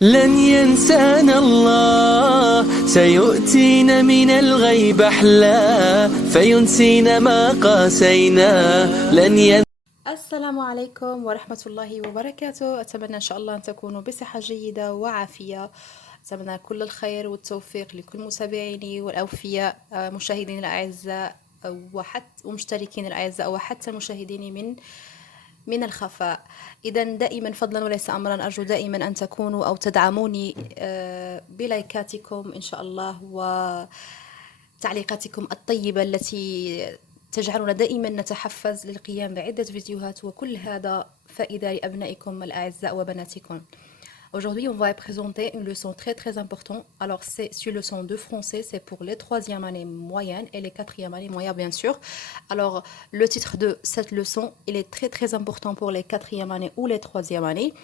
لن ينسانا الله سيؤتينا من الغيب أحلى فينسينا ما قاسينا السلام عليكم ورحمة الله وبركاته. أتمنى إن شاء الله أن تكونوا بصحة جيدة وعافية. أتمنى كل الخير والتوفيق لكل متابعيني والأوفياء، مشاهديني الأعزاء وحتى ومشتركين الأعزاء وحتى المشاهدين من الخفاء. إذا دائما فضلا وليس أمرا، أرجو دائما أن تكونوا أو تدعموني بلايكاتكم إن شاء الله وتعليقاتكم الطيبة التي تجعلنا دائما نتحفز للقيام بعدة فيديوهات، وكل هذا فائدة لأبنائكم الأعزاء وبناتكم. Aujourd'hui, on va présenter une leçon très importante. Alors, c'est une leçon de français, c'est pour les troisième année moyenne et les quatrième année moyenne, bien sûr. Alors, le titre de cette leçon, il est très important pour les quatrième année ou les troisième année.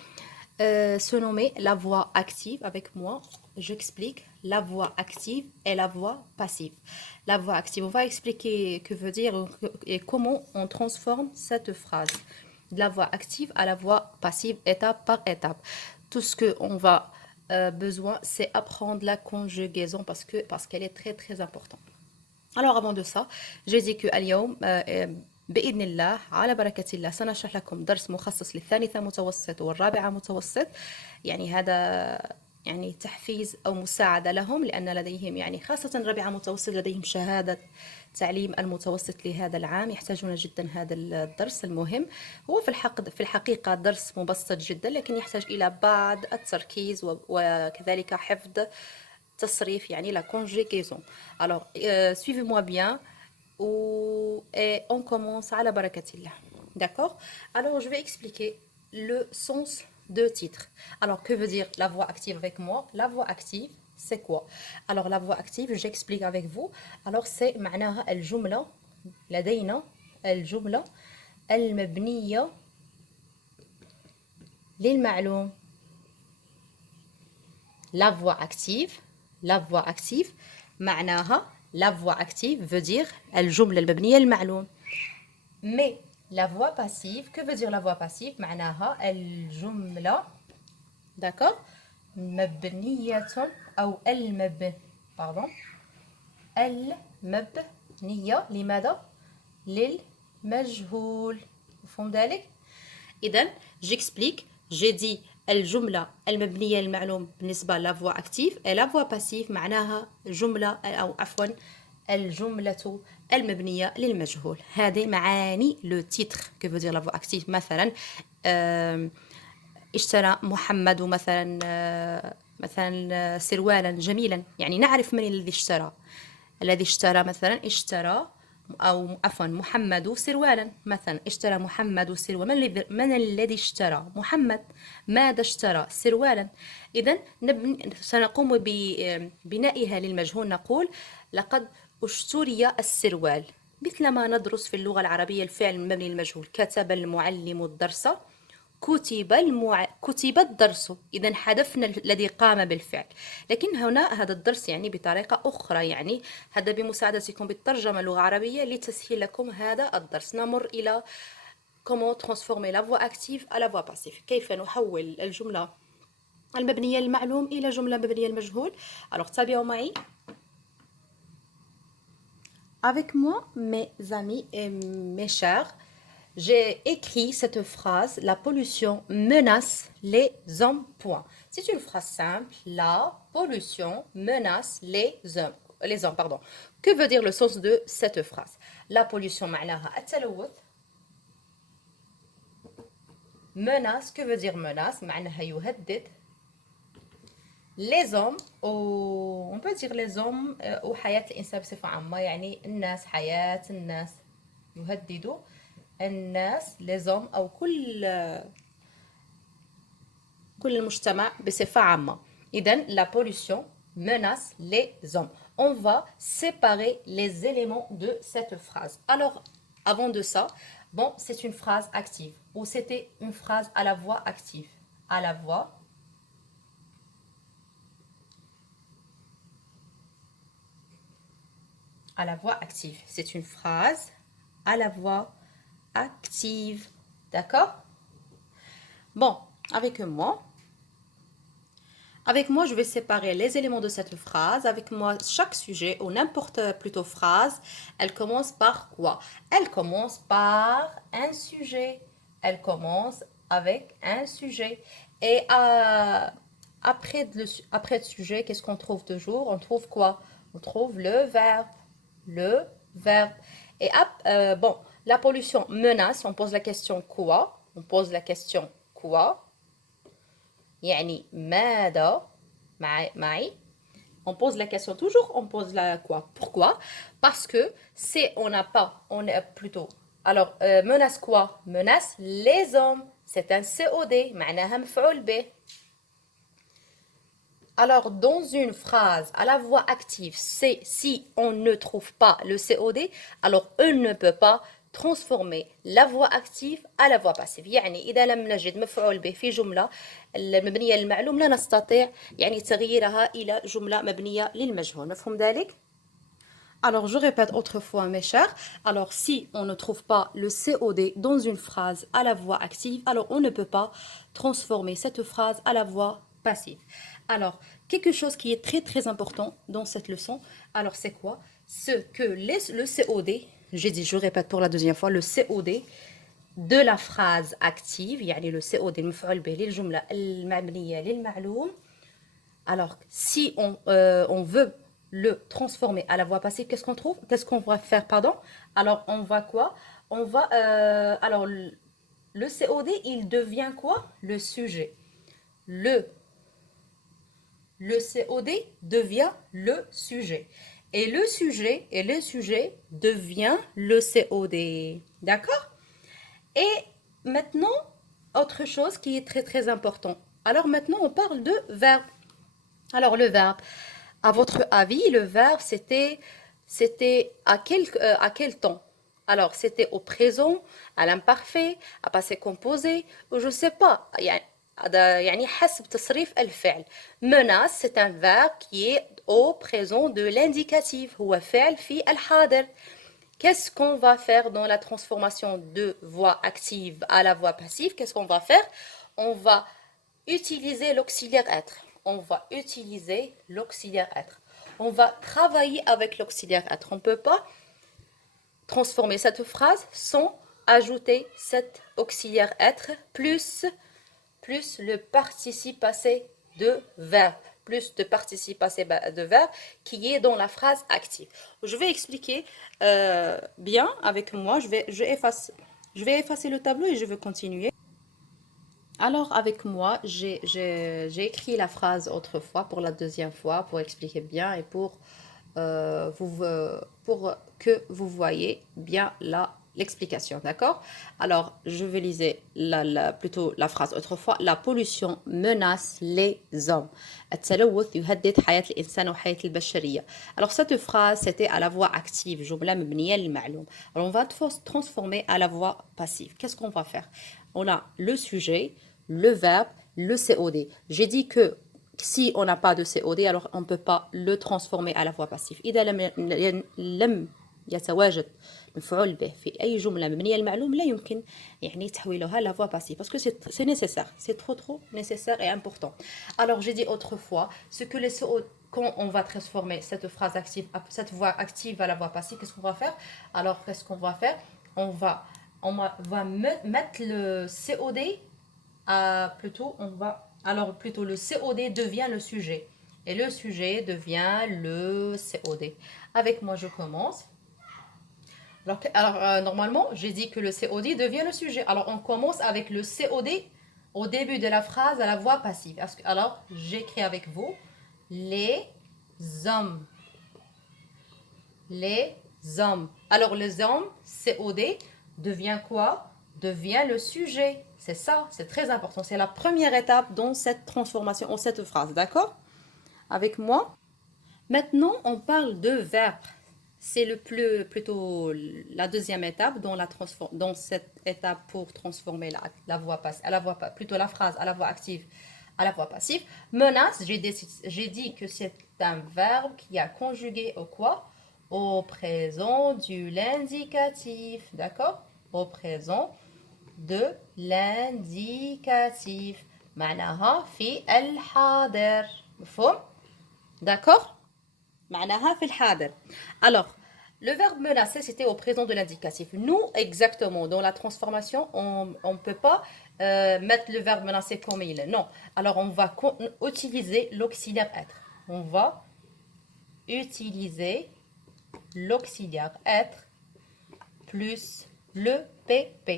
Se nommer la voix active avec moi. J'explique la voix active et la voix passive. La voix active, on va expliquer que veut dire et comment on transforme cette phrase. De la voix active à la voix passive, étape par étape. Tout ce qu'on va besoin, c'est apprendre la conjugaison parce qu'elle est très importante. Alors avant de ça, j'ai dit que اليوم بإذن الله على بركة الله سنشرح لكم درس مخصص للثالثة متوسط والرابعة متوسط. يعني هذا يعني تحفيز أو مساعدة لهم، لأن لديهم يعني خاصة رابعة متوسط لديهم شهادة تعليم المتوسط لهذا العام، يحتاجون جدا هذا الدرس المهم. هو في الحقيقة درس مبسط جدا، لكن يحتاج إلى بعض التركيز وكذلك حفظ تصريف يعني la conjugaison. Alors, suivez-moi bien et on commence à la barakatillah. D'accord? Alors, je vais expliquer le sens de titre. Alors, que veut dire la voix active avec moi? La voix active, c'est quoi? Alors, la voix active, j'explique avec vous. Alors, c'est معناها الجملة لدينا الجملة المبنية للمعلوم. La voix active معناها la voix active veut dire الجملة المبنية للمعلوم. Mais la voix passive, que veut dire la voix passive? معناها الجملة d'accord مبنية أو المبنية لماذا؟ للمجهول. مفهوم ذلك؟ إذن j'explique. J'ai dit الجملة المبنية للمعلوم بالنسبة لا فوا أكتيف et لا فوا باسيف معناها جملة أو عفوا الجملة المبنية للمجهول. هذه معاني لو تيتر que veut dire لا فوا أكتيف. مثلا اشترى محمد مثلا سروالا جميلا، يعني نعرف من الذي اشترى. الذي اشترى مثلا اشترى أو عفوا محمد سروالا. مثلا اشترى محمد سروالا. من الذي اشترى؟ محمد. ماذا اشترى؟ سروالا. إذن سنقوم ببنائها للمجهول. نقول لقد اشتري السروال، مثل ما ندرس في اللغة العربية الفعل المبني للمجهول. كتب المعلم الدرس، كتب الدرس. إذا حذفنا الذي قام بالفعل. لكن هنا هذا الدرس يعني بطريقة أخرى، يعني هذا بمساعدتكم بالترجمة اللغة العربية لتسهيل لكم هذا الدرس. نمر إلى comment transformer la voix active à la voix passive. كيف نحول الجملة المبنية للمعلوم إلى جملة مبنية للمجهول. Alors تابعوا معي. Avec moi, mes amis et mes chers, j'ai écrit cette phrase: la pollution menace les hommes. Point. C'est une phrase simple. La pollution menace les hommes. Pardon. Que veut dire le sens de cette phrase? La pollution معناها التلوث. Menace, que veut dire menace? معناها يهدد. Les hommes on peut dire les hommes وحياة الإنسان بصفة عامة، يعني الناس، حياة الناس. يهددوا الناس les hommes أو كل المجتمع بصفة عامة. إذن la pollution menace les hommes. On va séparer les éléments de cette phrase. Alors, avant de ça, bon, c'est une phrase active ou c'était une phrase à la voix active. À la voix active. C'est une phrase à la voix active. D'accord? Bon, avec moi. Avec moi, je vais séparer les éléments de cette phrase. Avec moi, chaque sujet ou n'importe plutôt phrase, elle commence par quoi? Elle commence par un sujet. Elle commence avec un sujet. Et après le sujet, qu'est-ce qu'on trouve toujours? On trouve quoi? On trouve le verbe. Le verbe. Et bon, la pollution menace. On pose la question quoi? On pose la question quoi? يعني ماذا معي on pose la question toujours, on pose la quoi? Pourquoi? Parce que c'est on n'a pas, on est plutôt. Alors, menace quoi? Menace les hommes. C'est un COD. معناها مفعول به. Alors, dans une phrase à la voix active, c'est si on ne trouve pas le COD, alors on ne peut pas transformer la voix active à la voix passive. يعني إذا لم نجد مفعول به في جملة المبنية للمعلوم لا نستطيع يعني تغييرها إلى جملة مبنية للمجهول. مفهوم ذلك؟ Alors, je répète autrefois, mes chers. Alors, si on ne trouve pas le COD dans une phrase à la voix active, alors on ne peut pas transformer cette phrase à la voix passive. Alors, quelque chose qui est très très important dans cette leçon, alors c'est quoi? Ce que le COD, j'ai dit, je répète pour la deuxième fois, le COD de la phrase active, يعني le COD المفعول به للجملة المبنية للمعلوم. Alors, si on veut le transformer à la voix passive, qu'est-ce qu'on trouve? Qu'est-ce qu'on va faire, pardon? Alors, on va quoi? On va, alors, le COD, il devient quoi? Le sujet. Le COD devient le sujet. Et le sujet devient le COD. D'accord? Et maintenant, autre chose qui est très très important. Alors maintenant, on parle de verbe. Alors le verbe, à votre avis, le verbe c'était à quel temps? Alors c'était au présent, à l'imparfait, à passé composé, ou je sais pas. يعني حسب تصريف الفعل. Menace, c'est un verbe qui est au présent de l'indicatif. هو فعل في الحاضر. Qu'est-ce qu'on va faire dans la transformation de voix active à la voix passive? Qu'est-ce qu'on va faire? On va utiliser l'auxiliaire être. On va utiliser l'auxiliaire être. On va travailler avec l'auxiliaire être. On ne peut pas transformer cette phrase sans ajouter cet auxiliaire être plus le participe passé de verbe. Plus de participe passé de verbe qui est dans la phrase active. Je vais expliquer bien avec moi. Je vais effacer le tableau et je vais continuer. Alors, avec moi, j'ai écrit la phrase autrefois pour la deuxième fois pour expliquer bien et pour que vous voyez bien l'explication, d'accord? Alors, je vais lire plutôt la phrase autrefois. La pollution menace les hommes. التلوث يهدد حياة الإنسان وحياة البشرية. Alors, cette phrase, c'était à la voix active. جملة مبنية للمعلوم. Alors, on va transformer à la voix passive. Qu'est-ce qu'on va faire? On a le sujet, le verbe, le COD. J'ai dit que si on n'a pas de COD, alors on ne peut pas le transformer à la voix passive. إذا لم يتواجد مفعول به في أي جملة مبنية للمعلوم لا يمكن يعني تحويلها la voix passive parce que c'est nécessaire, c'est trop nécessaire et important. Alors j'ai dit autrefois, ce que les COD, quand on va transformer cette phrase active, cette voix active à la voix passive, qu'est-ce qu'on va faire? Alors qu'est-ce qu'on va faire? On va mettre le COD plutôt le COD devient le sujet et le sujet devient le COD. Avec moi, je commence. Alors, normalement, j'ai dit que le COD devient le sujet. Alors, on commence avec le COD au début de la phrase à la voix passive. Alors, j'écris avec vous les hommes. Les hommes. Alors, les hommes, COD devient quoi? Devient le sujet. C'est ça, c'est très important. C'est la première étape dans cette transformation, en cette phrase. D'accord? Avec moi. Maintenant, on parle de verbe. C'est plutôt la deuxième étape dans cette étape pour transformer la voix passive, plutôt la phrase à la voix active à la voix passive. Menace, j'ai dit que c'est un verbe qui a conjugué au quoi? Au présent de l'indicatif, d'accord? Au présent de l'indicatif. معناها في الحاضر. مفهوم؟ D'accord? معناها في الحاضر. Alors, le verbe menacer, c'était au présent de l'indicatif. Nous, exactement, dans la transformation, on ne peut pas mettre le verbe menacer comme il est. Non. Alors, on va utiliser l'auxiliaire être. On va utiliser l'auxiliaire être plus le PP.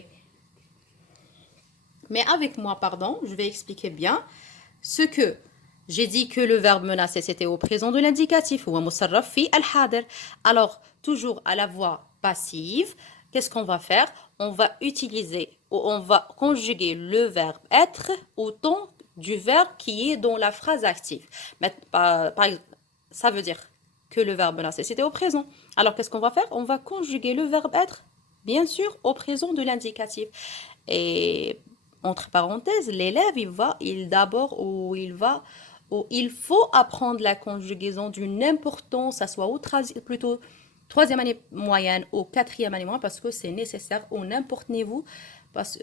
Mais avec moi, pardon, je vais expliquer bien ce que j'ai dit que le verbe menacer, c'était au présent de l'indicatif. ou مصرف في الحاضر. Alors, toujours à la voix passive, qu'est-ce qu'on va faire? On va utiliser ou on va conjuguer le verbe être au temps du verbe qui est dans la phrase active. Mais, par exemple, ça veut dire que le verbe menacer, c'était au présent. Alors, qu'est-ce qu'on va faire? On va conjuguer le verbe être, bien sûr, au présent de l'indicatif. Et entre parenthèses, l'élève, il faut apprendre la conjugaison d'une importance, ça soit plutôt troisième année moyenne ou quatrième année moyenne, parce que c'est nécessaire au n'importe niveau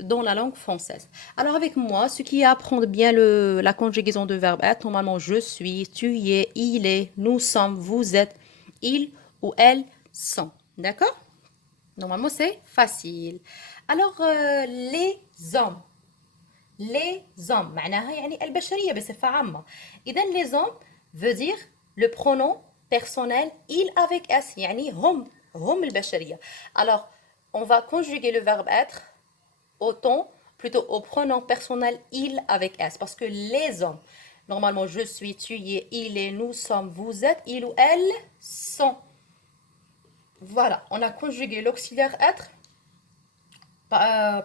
dans la langue française. Alors avec moi, ce qui est apprendre bien la conjugaison de verbe être, normalement je suis, tu y es, il est, nous sommes, vous êtes, il ou elle sont. D'accord? Normalement c'est facile. Alors les hommes. Les hommes معناها يعني البشرية بصفة عامة. إذا les hommes veut dire le pronom personnel il avec s يعني هم البشرية. Alors on va conjuguer le verbe être au temps plutôt au pronom personnel il avec s parce que les hommes normalement je suis, tu y es, il est, nous sommes, vous êtes, il ou elle sont. Voilà, on a conjugué l'auxiliaire être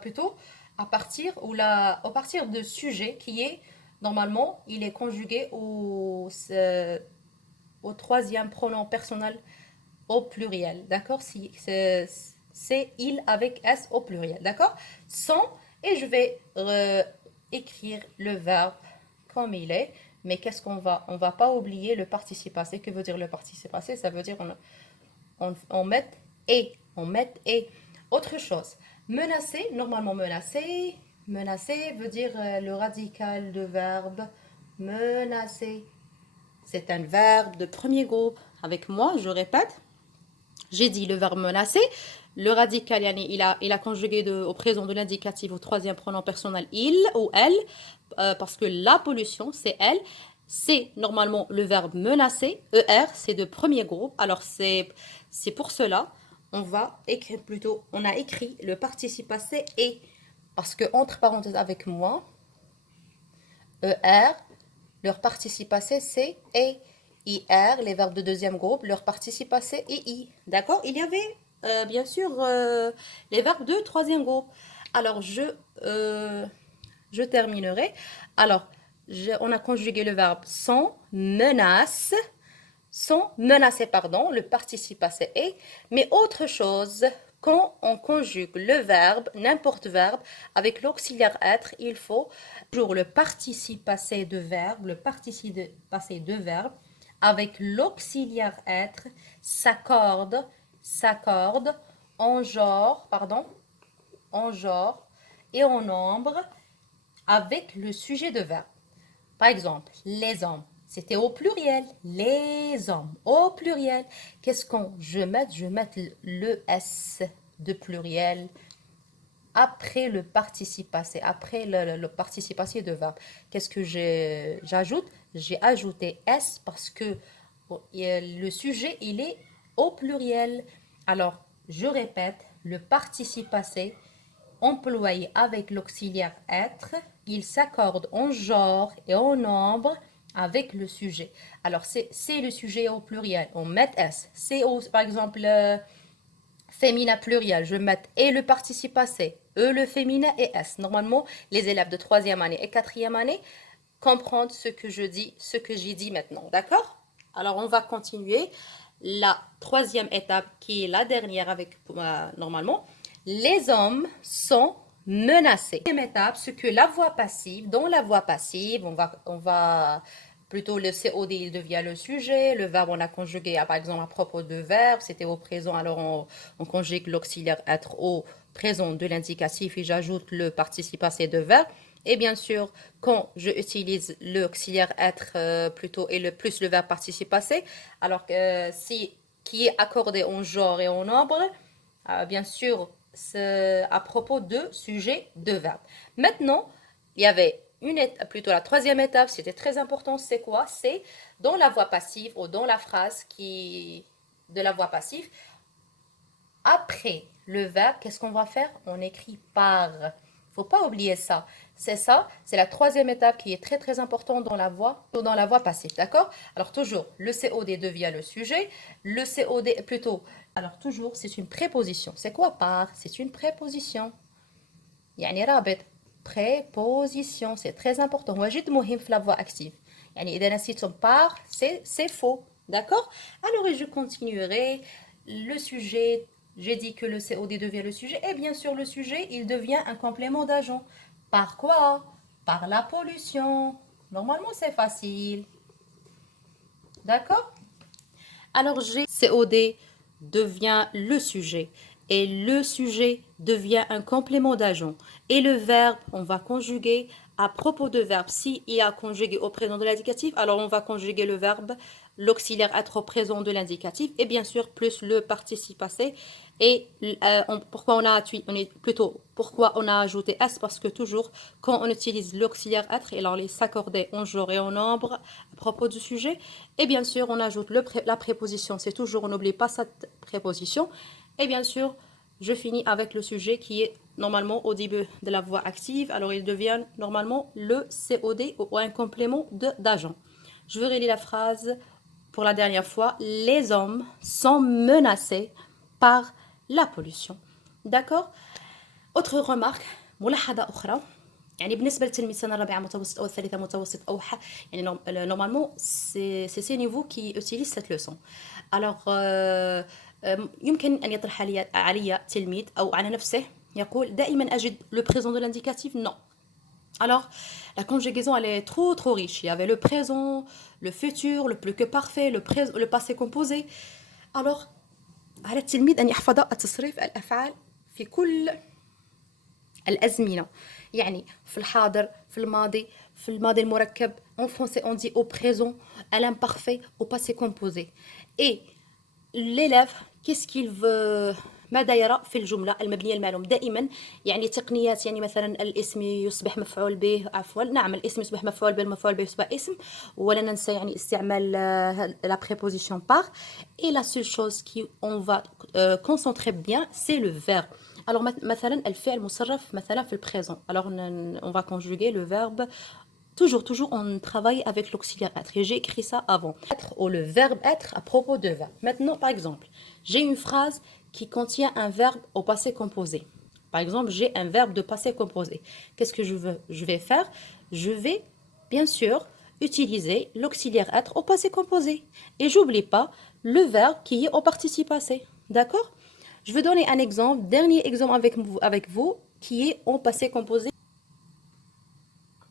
plutôt à partir de sujet qui est, normalement, il est conjugué au troisième pronom personnel au pluriel, d'accord? Si, c'est il avec S au pluriel, d'accord? Sans, et je vais écrire le verbe comme il est, mais qu'est-ce qu'on va? On va pas oublier le participe passé. Que veut dire le participe passé? Ça veut dire on met et. On met et. Autre chose. Menacer, normalement menacer. Menacer veut dire le radical de verbe menacer. C'est un verbe de premier groupe. Avec moi, je répète. J'ai dit le verbe menacer. Le radical, il a conjugué au présent de l'indicatif au troisième pronom personnel il ou elle, parce que la pollution, c'est elle. C'est normalement le verbe menacer, ER, c'est de premier groupe. Alors c'est pour cela, on a écrit le participe passé et, parce que entre parenthèses avec moi, ER, leur participe passé c'est et. IR, les verbes de deuxième groupe, leur participe passé et I. D'accord? Il y avait bien sûr les verbes de troisième groupe. Alors, je terminerai. Alors, on a conjugué le verbe sans menacer, pardon, le participe passé est. Mais autre chose, quand on conjugue le verbe, n'importe verbe, avec l'auxiliaire être, il faut toujours le participe passé de verbe, avec l'auxiliaire être s'accorde en genre et en nombre avec le sujet de verbe. Par exemple, les hommes, c'était au pluriel. Les hommes, au pluriel. Qu'est-ce je mets le S de pluriel après le participe passé, après le participe passé de verbe. Qu'est-ce que j'ajoute? J'ai ajouté S parce que le sujet, il est au pluriel. Alors, je répète, le participe passé employé avec l'auxiliaire être, il s'accorde en genre et en nombre avec le sujet. Alors, c'est le sujet au pluriel. On met S. C'est par exemple féminin pluriel. Je mets et le participe passé, le féminin et S. Normalement, les élèves de troisième année et quatrième année comprendre ce que j'ai dit maintenant. D'accord? Alors, on va continuer la troisième étape qui est la dernière avec normalement. Les hommes sont menacés. Deuxième étape, ce que la voix passive, dans la voix passive, on va plutôt le COD, il devient le sujet. Le verbe, on a conjugué, par exemple, à propos de verbe, c'était au présent, alors on conjugue l'auxiliaire être au présent de l'indicatif et j'ajoute le participe passé de verbe. Et bien sûr, quand je utilise l'auxiliaire être plutôt et le plus le verbe participe passé, alors que si qui est accordé en genre et en nombre, bien sûr, c'est à propos de sujet, de verbe. Maintenant, il y avait plutôt la troisième étape, c'était très important, c'est quoi? C'est dans la voix passive ou dans la phrase de la voix passive, après le verbe, qu'est-ce qu'on va faire? On écrit par. Faut pas oublier ça. C'est la troisième étape qui est très très importante dans la voix passive, d'accord? Alors toujours, le COD devient le sujet, le COD plutôt. Alors toujours, c'est une préposition. C'est quoi par? C'est une préposition. يعني رابط. Préposition, c'est très important. هو جد مهم في la voix active. يعني إذا نسيتم par, c'est faux, d'accord? Alors je continuerai. Le sujet, j'ai dit que le COD devient le sujet. Et bien sûr, le sujet, il devient un complément d'agent. Par quoi? Par la pollution. Normalement, c'est facile. D'accord? Alors, COD devient le sujet. Et le sujet devient un complément d'agent. Et le verbe, on va conjuguer à propos de verbe. Si il y a conjugué au présent de l'indicatif, alors on va conjuguer le verbe, l'auxiliaire être au présent de l'indicatif, et bien sûr plus le participe passé. Et pourquoi on a ajouté S? Parce que toujours, quand on utilise l'auxiliaire être, alors il s'accordait en genre et en nombre à propos du sujet. Et bien sûr, on ajoute la préposition. C'est toujours, on n'oublie pas cette préposition. Et bien sûr, je finis avec le sujet qui est normalement au début de la voix active. Alors, il devient normalement le COD ou un complément d'agent. Je vais relire la phrase pour la dernière fois. Les hommes sont menacés par la pollution. D'accord? Autre remarque, ملاحظة أخرى. يعني بالنسبة لتلميذ السنة الرابعة متوسط أو الثالثة متوسط أو يعني normalement c'est ces niveaux qui utilisent cette leçon. Alors يمكن أن يطرح علي تلميذ أو على نفسه يقول دائما أجد le présent de l'indicatif. Non. Alors, la conjugaison, elle est trop riche. Il y avait le présent, le futur, le plus que parfait, le passé composé. Alors, على التلميذ أن يحفظ التصريف الأفعال في كل الأزمنة. يعني في الحاضر، في الماضي المركب. En français, on dit au présent, à l'imparfait, au passé composé. Et l'élève, qu'est-ce qu'il veut؟ ماذا يرى في الجملة المبنية المعلوم؟ دائما يعني تقنيات، يعني مثلا الاسم يصبح مفعول به، عفوا نعم الاسم يصبح مفعول به، المفعول به يصبح اسم، ولا ننسى يعني استعمال la préposition par. Et la seule chose qui on va concentrer bien, c'est le verbe. Alors مثلا الفعل مصرف مثلا في البريزون. Alors on va conjuguer le verbe. Toujours, on travaille avec l'auxiliaire être. J'ai écrit ça avant. Être ou le verbe être à propos de verbe. Maintenant, par exemple, j'ai une phrase qui contient un verbe au passé composé. Par exemple, j'ai un verbe de passé composé. Qu'est-ce que je vais faire? Je vais, bien sûr, utiliser l'auxiliaire être au passé composé. Et j'oublie pas le verbe qui est au participe passé. D'accord? Je vais donner un exemple, dernier exemple avec vous, qui est au passé composé.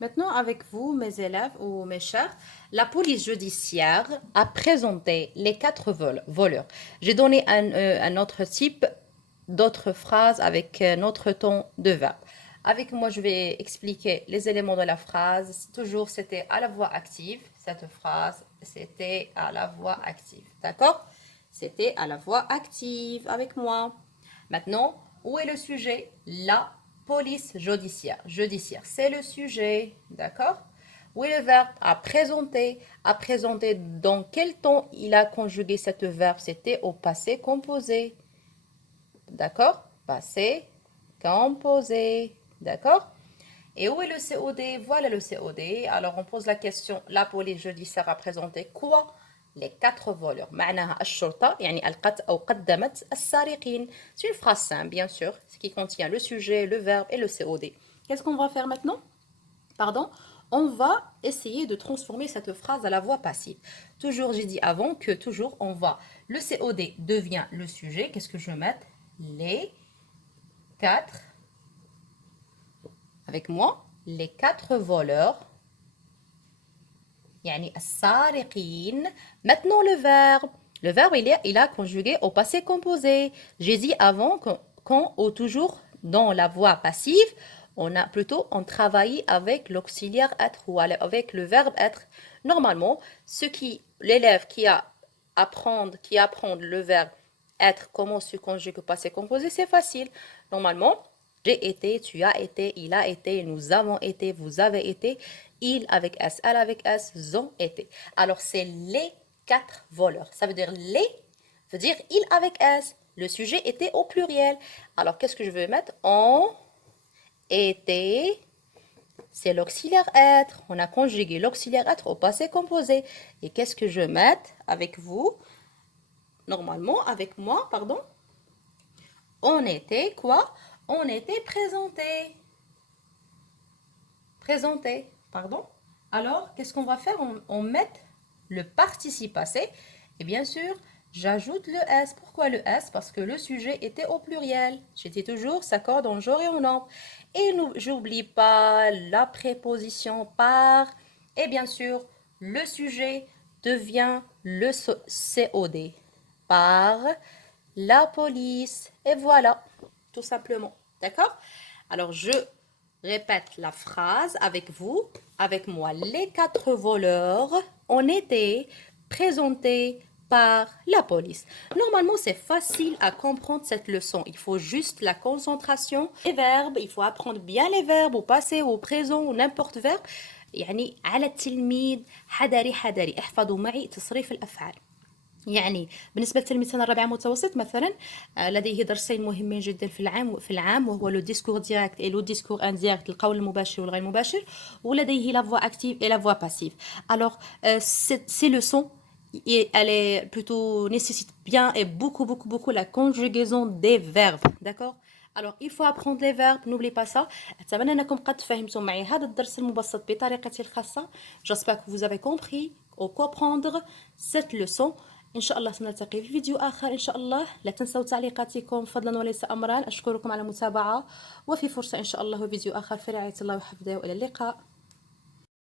Maintenant, avec vous, mes élèves ou mes chers, la police judiciaire a présenté les 4 voleurs. J'ai donné un autre type d'autres phrases avec notre ton de verbe. Avec moi, je vais expliquer les éléments de la phrase. Toujours, c'était à la voix active. Cette phrase, c'était à la voix active. D'accord? C'était à la voix active avec moi. Maintenant, où est le sujet? La police judiciaire. Judiciaire, c'est le sujet. D'accord? Où est le verbe? À présenter. À présenter, dans quel temps il a conjugué cette verbe? C'était au passé composé. D'accord? Passé composé. D'accord? Et où est le COD? Voilà le COD. Alors, on pose la question, la police judiciaire a présenté quoi? Les 4 voleurs. معناها الشرطة يعني ألقت أو قدمت السارقين. C'est une phrase simple, bien sûr, ce qui contient le sujet, le verbe et le COD. Qu'est-ce qu'on va faire maintenant? Pardon? On va essayer de transformer cette phrase à la voix passive. Toujours, j'ai dit avant que toujours, le COD devient le sujet. Qu'est-ce que je vais mettre? Les 4, avec moi, les 4 voleurs. يعني السارقين. Maintenant le verbe. Le verbe il a conjugué au passé composé. J'ai dit avant quand ou toujours dans la voix passive, on travaille avec l'auxiliaire être ou avec le verbe être. Normalement, l'élève qui apprend le verbe être, comment se conjugue au passé composé, c'est facile. Normalement, j'ai été, tu as été, il a été, nous avons été, vous avez été, il avec S, elle avec S, ont été. Alors, c'est les 4 voleurs. Ça veut dire les, veut dire il avec S. Le sujet était au pluriel. Alors, qu'est-ce que je veux mettre? On était, c'est l'auxiliaire être. On a conjugué l'auxiliaire être au passé composé. Et qu'est-ce que je vais mettre avec vous? Normalement, avec moi, pardon. On était quoi? On était présenté. Présenté, pardon. Alors, qu'est-ce qu'on va faire? On met le participe passé. Et bien sûr, j'ajoute le S. Pourquoi le S? Parce que le sujet était au pluriel. J'étais toujours, s'accorde en genre et en nombre. Et j'oublie pas la préposition par. Et bien sûr, le sujet devient le COD. Par la police. Et voilà, tout simplement. D'accord? Alors, je répète la phrase avec vous, avec moi. Les 4 voleurs ont été présentés par la police. Normalement, c'est facile à comprendre cette leçon. Il faut juste la concentration. Les verbes, il faut apprendre bien les verbes au passé, au présent, ou n'importe verbe. يعني على التلميذ حذري احفظوا معي تصريف الأفعال. يعني بالنسبة لتلميذنا الرابع متوسط مثلا لديه درسين مهمين جدا في العام وهو لو ديسكور ديريكت et لو ديسكور انديريكت القول المباشر والغير مباشر ولديه la voix active et la voix passive. Alors ces leçons elle est plutôt nécessite bien et beaucoup la conjugaison des verbes, d'accord. Alors il faut apprendre les verbes, n'oubliez pas ça. أتمنى أنكم قد فهمتم معي هذا الدرس المبسط بطريقتي الخاصة. J'espère que vous avez compris ou comprendre cette leçon. إن شاء الله سنلتقي في فيديو آخر إن شاء الله. لا تنسوا تعليقاتكم فضلا وليس أمرا. أشكركم على المتابعة وفي فرصة إن شاء الله فيديو آخر في رعاية الله وحفظه وإلى اللقاء.